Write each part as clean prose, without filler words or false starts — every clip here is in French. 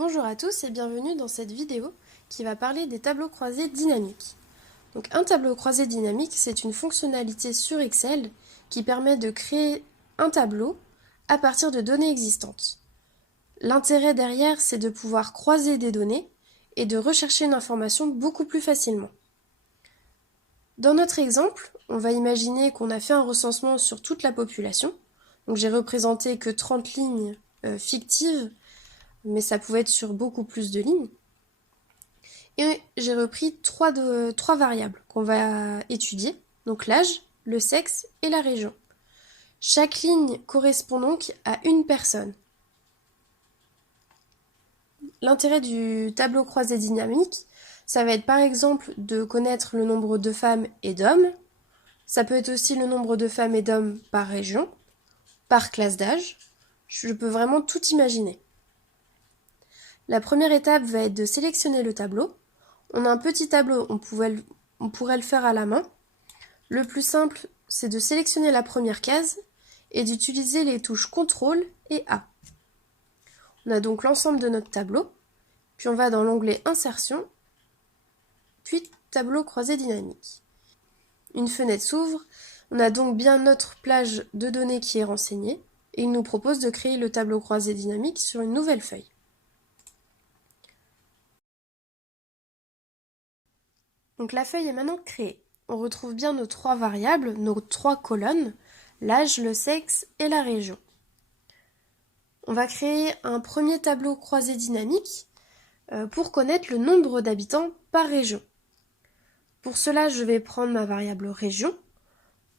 Bonjour à tous et bienvenue dans cette vidéo qui va parler des tableaux croisés dynamiques. Donc un tableau croisé dynamique, c'est une fonctionnalité sur Excel qui permet de créer un tableau à partir de données existantes. L'intérêt derrière, c'est de pouvoir croiser des données et de rechercher une information beaucoup plus facilement. Dans notre exemple, on va imaginer qu'on a fait un recensement sur toute la population. Donc j'ai représenté que 30 lignes fictives, mais ça pouvait être sur beaucoup plus de lignes. Et j'ai repris trois variables qu'on va étudier, donc l'âge, le sexe et la région. Chaque ligne correspond donc à une personne. L'intérêt du tableau croisé dynamique, ça va être par exemple de connaître le nombre de femmes et d'hommes. Ça peut être aussi le nombre de femmes et d'hommes par région, par classe d'âge. Je peux vraiment tout imaginer. La première étape va être de sélectionner le tableau. On a un petit tableau, on pourrait le faire à la main. Le plus simple, c'est de sélectionner la première case et d'utiliser les touches CTRL et A. On a donc l'ensemble de notre tableau, puis on va dans l'onglet Insertion, puis Tableau croisé dynamique. Une fenêtre s'ouvre, on a donc bien notre plage de données qui est renseignée, et il nous propose de créer le tableau croisé dynamique sur une nouvelle feuille. Donc la feuille est maintenant créée. On retrouve bien nos trois variables, nos trois colonnes, l'âge, le sexe et la région. On va créer un premier tableau croisé dynamique pour connaître le nombre d'habitants par région. Pour cela, je vais prendre ma variable région.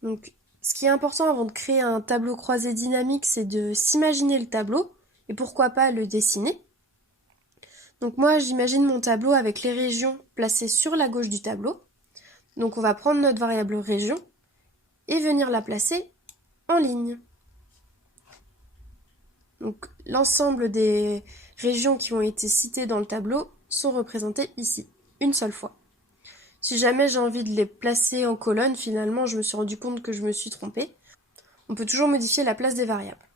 Donc, ce qui est important avant de créer un tableau croisé dynamique, c'est de s'imaginer le tableau et pourquoi pas le dessiner. Donc moi, j'imagine mon tableau avec les régions placées sur la gauche du tableau. Donc on va prendre notre variable région et venir la placer en ligne. Donc l'ensemble des régions qui ont été citées dans le tableau sont représentées ici, une seule fois. Si jamais j'ai envie de les placer en colonne, finalement je me suis rendu compte que je me suis trompée. On peut toujours modifier la place des variables.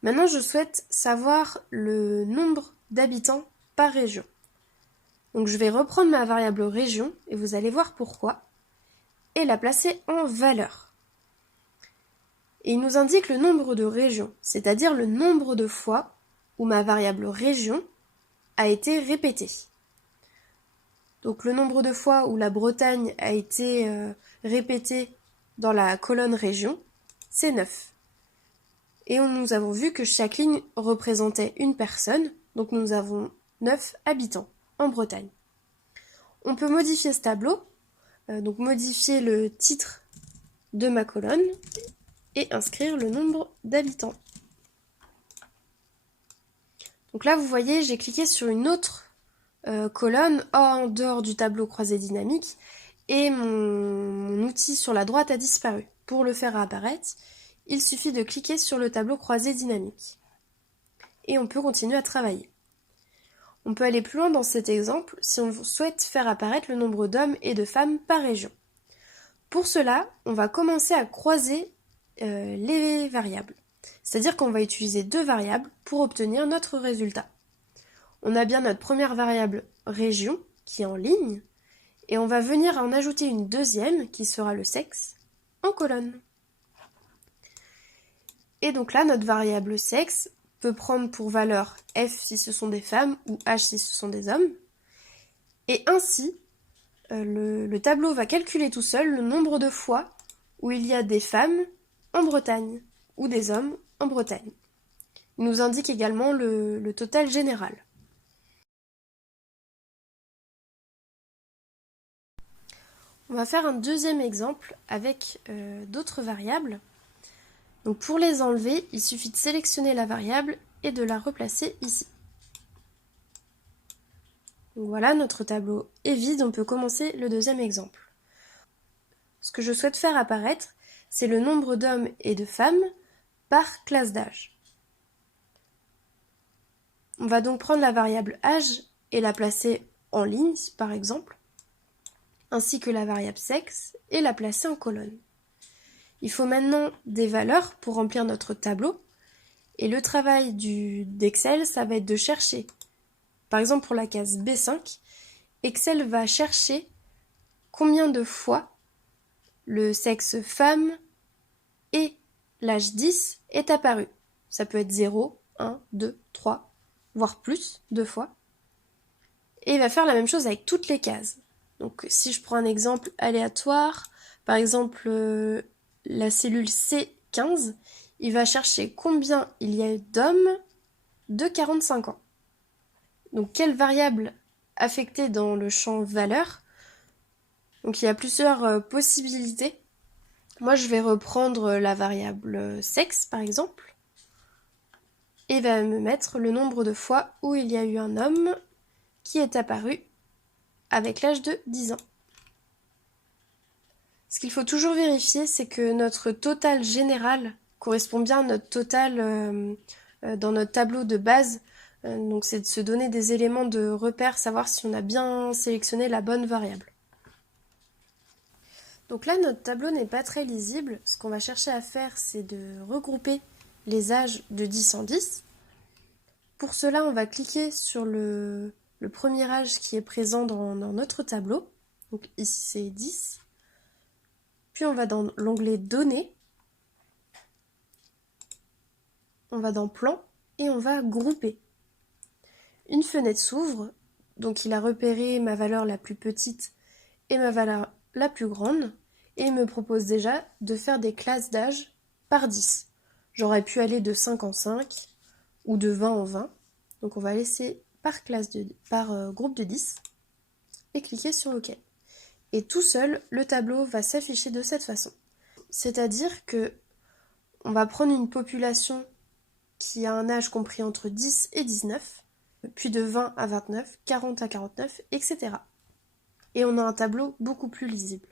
Maintenant je souhaite savoir le nombre d'habitants par région. Donc je vais reprendre ma variable région, et vous allez voir pourquoi, et la placer en valeur. Et il nous indique le nombre de régions, c'est-à-dire le nombre de fois où ma variable région a été répétée. Donc le nombre de fois où la Bretagne a été répétée dans la colonne région, c'est 9. Et nous avons vu que chaque ligne représentait une personne, donc nous avons 9 habitants en Bretagne. On peut modifier ce tableau, donc modifier le titre de ma colonne et inscrire le nombre d'habitants. Donc là, vous voyez, j'ai cliqué sur une autre colonne en dehors du tableau croisé dynamique et mon outil sur la droite a disparu. Pour le faire apparaître, il suffit de cliquer sur le tableau croisé dynamique. Et on peut continuer à travailler. On peut aller plus loin dans cet exemple si on souhaite faire apparaître le nombre d'hommes et de femmes par région. Pour cela, on va commencer à croiser les variables. C'est-à-dire qu'on va utiliser deux variables pour obtenir notre résultat. On a bien notre première variable région qui est en ligne et on va venir en ajouter une deuxième qui sera le sexe en colonne. Et donc là, notre variable sexe peut prendre pour valeur F si ce sont des femmes ou H si ce sont des hommes. Et ainsi, le tableau va calculer tout seul le nombre de fois où il y a des femmes en Bretagne ou des hommes en Bretagne. Il nous indique également le total général. On va faire un deuxième exemple avec d'autres variables. Donc pour les enlever, il suffit de sélectionner la variable et de la replacer ici. Donc voilà, notre tableau est vide, on peut commencer le deuxième exemple. Ce que je souhaite faire apparaître, c'est le nombre d'hommes et de femmes par classe d'âge. On va donc prendre la variable âge et la placer en ligne, par exemple, ainsi que la variable sexe et la placer en colonne. Il faut maintenant des valeurs pour remplir notre tableau, Et le travail d'Excel, ça va être de chercher. Par exemple, pour la case B5, Excel va chercher combien de fois le sexe femme et l'âge 10 est apparu. Ça peut être 0, 1, 2, 3, voire plus, 2 fois. Et il va faire la même chose avec toutes les cases. Donc si je prends un exemple aléatoire, par exemple la cellule C15, il va chercher combien il y a d'hommes de 45 ans. Donc quelle variable affectée dans le champ valeur. Donc il y a plusieurs possibilités. Moi je vais reprendre la variable sexe par exemple et va me mettre le nombre de fois où il y a eu un homme qui est apparu avec l'âge de 10 ans. Ce qu'il faut toujours vérifier, c'est que notre total général correspond bien à notre total dans notre tableau de base. Donc c'est de se donner des éléments de repère, savoir si on a bien sélectionné la bonne variable. Donc là, notre tableau n'est pas très lisible. Ce qu'on va chercher à faire, c'est de regrouper les âges de 10 en 10. Pour cela, on va cliquer sur le premier âge qui est présent dans notre tableau. Donc ici, c'est 10. Puis on va dans l'onglet Données. On va dans Plan et on va grouper. Une fenêtre s'ouvre. Donc il a repéré ma valeur la plus petite et ma valeur la plus grande. Et il me propose déjà de faire des classes d'âge par 10. J'aurais pu aller de 5 en 5 ou de 20 en 20. Donc on va laisser par groupe de 10 et cliquer sur OK. Et tout seul, le tableau va s'afficher de cette façon. C'est-à-dire que on va prendre une population qui a un âge compris entre 10 et 19, puis de 20 à 29, 40 à 49, etc. Et on a un tableau beaucoup plus lisible.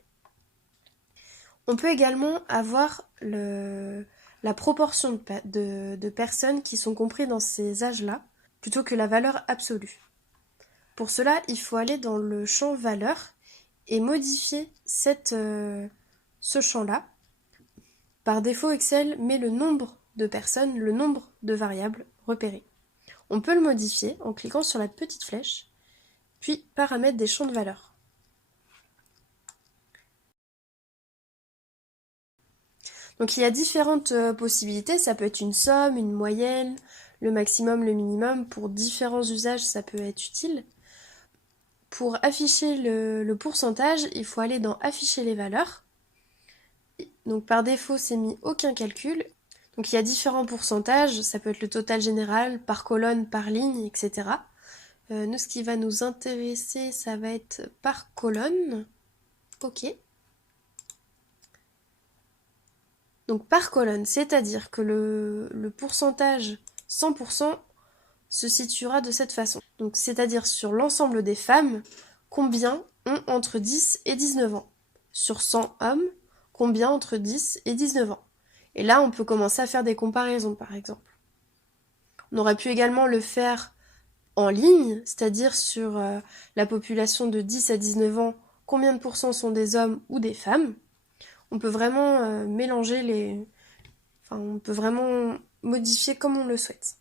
On peut également avoir la proportion de personnes qui sont comprises dans ces âges-là, plutôt que la valeur absolue. Pour cela, il faut aller dans le champ valeur et modifier ce champ-là. Par défaut, Excel met le nombre de personnes, le nombre de variables repérées. On peut le modifier en cliquant sur la petite flèche, puis paramètres des champs de valeur. Donc il y a différentes possibilités, ça peut être une somme, une moyenne, le maximum, le minimum. Pour différents usages, ça peut être utile. Pour afficher le pourcentage, il faut aller dans Afficher les valeurs. Donc par défaut, c'est mis aucun calcul. Donc il y a différents pourcentages, ça peut être le total général, par colonne, par ligne, etc. Nous, ce qui va nous intéresser, ça va être par colonne. OK. Donc par colonne, c'est-à-dire que le pourcentage 100% se situera de cette façon. Donc c'est-à-dire sur l'ensemble des femmes, combien ont entre 10 et 19 ans. Sur 100 hommes, combien entre 10 et 19 ans. Et là, on peut commencer à faire des comparaisons, par exemple. On aurait pu également le faire en ligne, c'est-à-dire sur la population de 10 à 19 ans, combien de pourcents sont des hommes ou des femmes. On peut vraiment mélanger on peut vraiment modifier comme on le souhaite.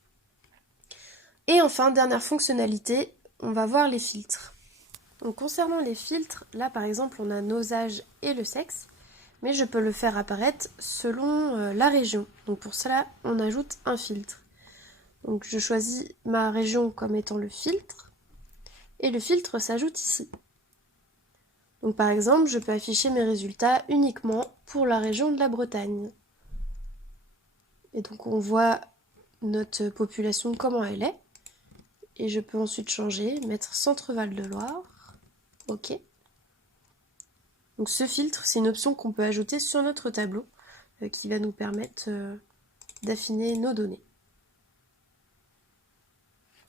Et enfin, dernière fonctionnalité, on va voir les filtres. Donc concernant les filtres, là par exemple on a nos âges et le sexe, mais je peux le faire apparaître selon la région. Donc pour cela, on ajoute un filtre. Donc je choisis ma région comme étant le filtre, et le filtre s'ajoute ici. Donc par exemple, je peux afficher mes résultats uniquement pour la région de la Bretagne. Et donc on voit notre population comment elle est. Et je peux ensuite changer, mettre Centre-Val de Loire. OK. Donc ce filtre, c'est une option qu'on peut ajouter sur notre tableau qui va nous permettre d'affiner nos données.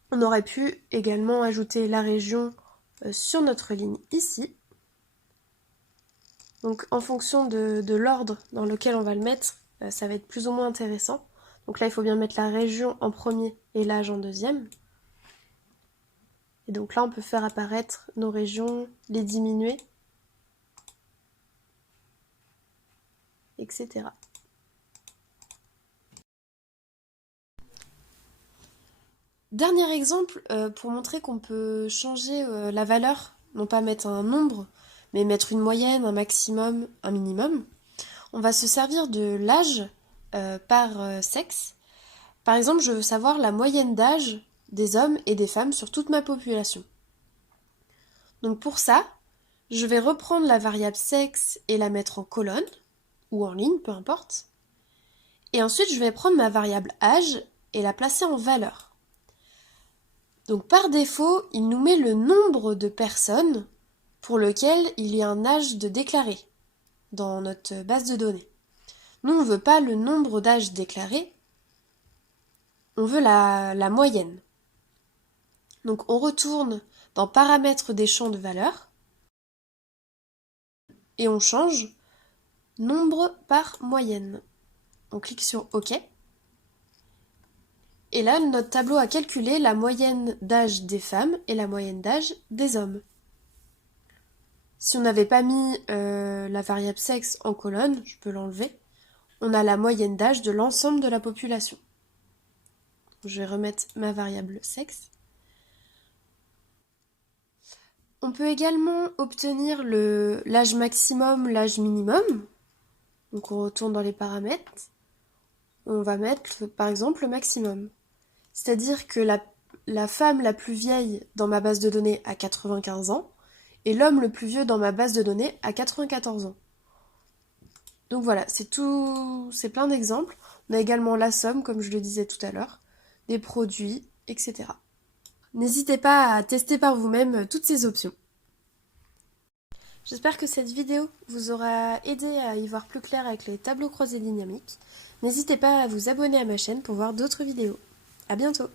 On aurait pu également ajouter la région sur notre ligne ici. Donc en fonction de l'ordre dans lequel on va le mettre, ça va être plus ou moins intéressant. Donc là, il faut bien mettre la région en premier et l'âge en deuxième. Et donc là, on peut faire apparaître nos régions, les diminuer, etc. Dernier exemple, pour montrer qu'on peut changer la valeur, non pas mettre un nombre, mais mettre une moyenne, un maximum, un minimum. On va se servir de l'âge par sexe. Par exemple, je veux savoir la moyenne d'âge des hommes et des femmes sur toute ma population. Donc pour ça, je vais reprendre la variable sexe et la mettre en colonne, ou en ligne, peu importe. Et ensuite, je vais prendre ma variable âge et la placer en valeur. Donc par défaut, il nous met le nombre de personnes pour lequel il y a un âge de déclaré dans notre base de données. Nous, on ne veut pas le nombre d'âges déclarés, on veut la moyenne. Donc on retourne dans paramètres des champs de valeur et on change nombre par moyenne. On clique sur OK. Et là, notre tableau a calculé la moyenne d'âge des femmes et la moyenne d'âge des hommes. Si on n'avait pas mis la variable sexe en colonne, je peux l'enlever, on a la moyenne d'âge de l'ensemble de la population. Je vais remettre ma variable sexe. On peut également obtenir l'âge maximum, l'âge minimum. Donc on retourne dans les paramètres. On va mettre par exemple le maximum. C'est-à-dire que la femme la plus vieille dans ma base de données a 95 ans et l'homme le plus vieux dans ma base de données a 94 ans. Donc voilà, c'est plein d'exemples. On a également la somme, comme je le disais tout à l'heure, des produits, etc. N'hésitez pas à tester par vous-même toutes ces options. J'espère que cette vidéo vous aura aidé à y voir plus clair avec les tableaux croisés dynamiques. N'hésitez pas à vous abonner à ma chaîne pour voir d'autres vidéos. À bientôt!